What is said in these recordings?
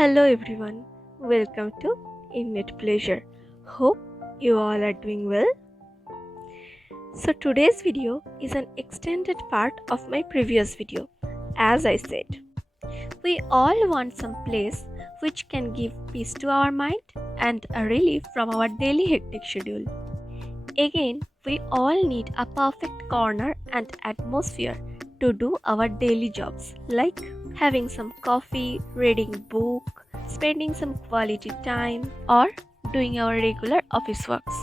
Hello everyone, welcome to Innate Pleasure. Hope you all are doing well. So today's video is an extended part of my previous video. As I said, we all want some place which can give peace to our mind and a relief from our daily hectic schedule. Again, we all need a perfect corner and atmosphere to do our daily jobs, like having some coffee, reading book, spending some quality time, or doing our regular office works.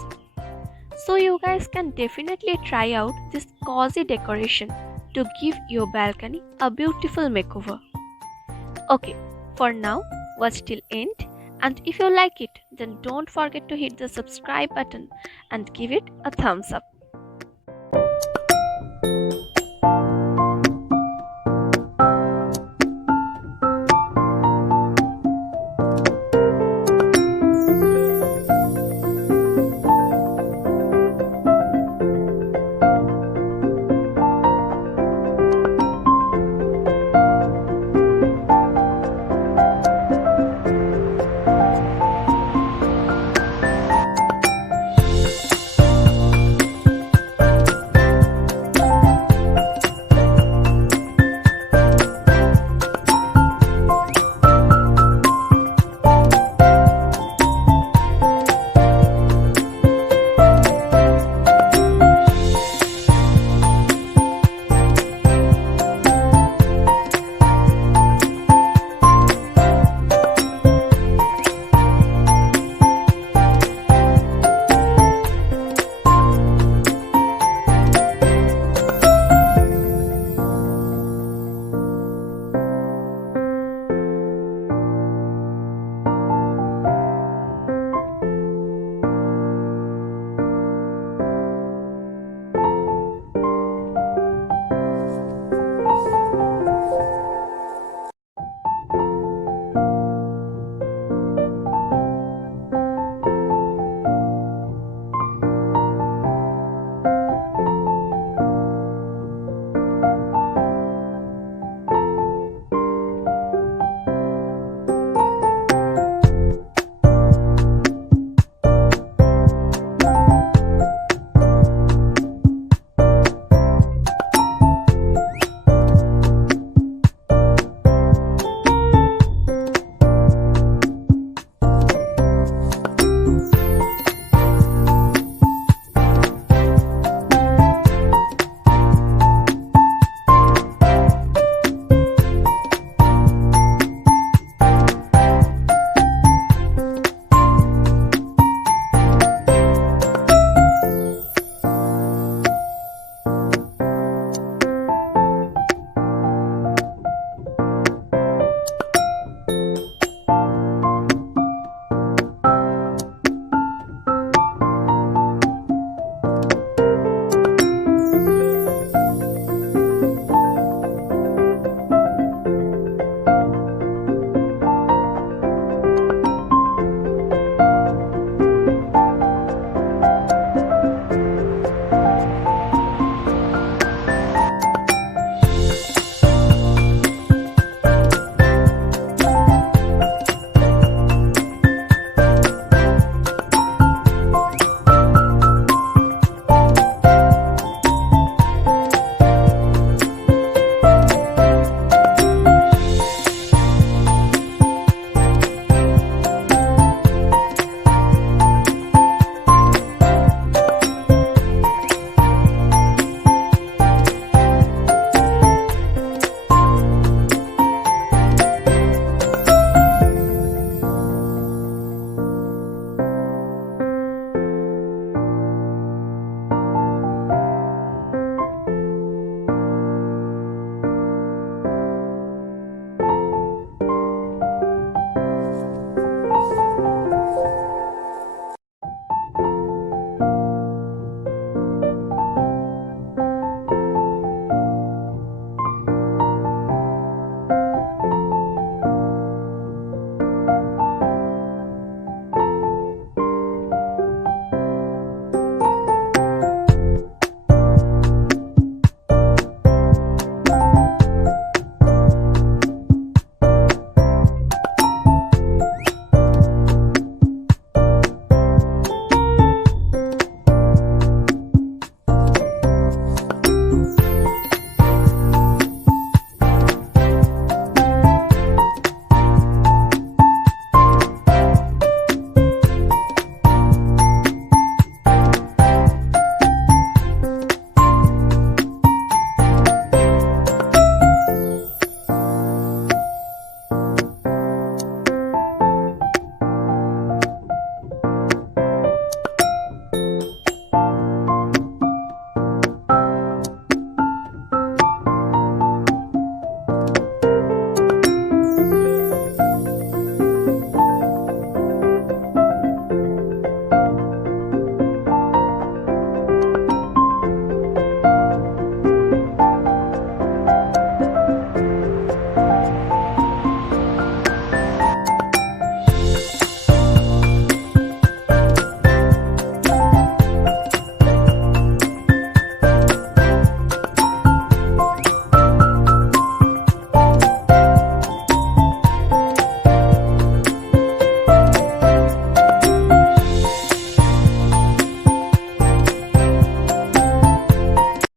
So you guys can definitely try out this cozy decoration to give your balcony a beautiful makeover. Okay, for now, watch till end, and if you like it, then don't forget to hit the subscribe button and give it a thumbs up.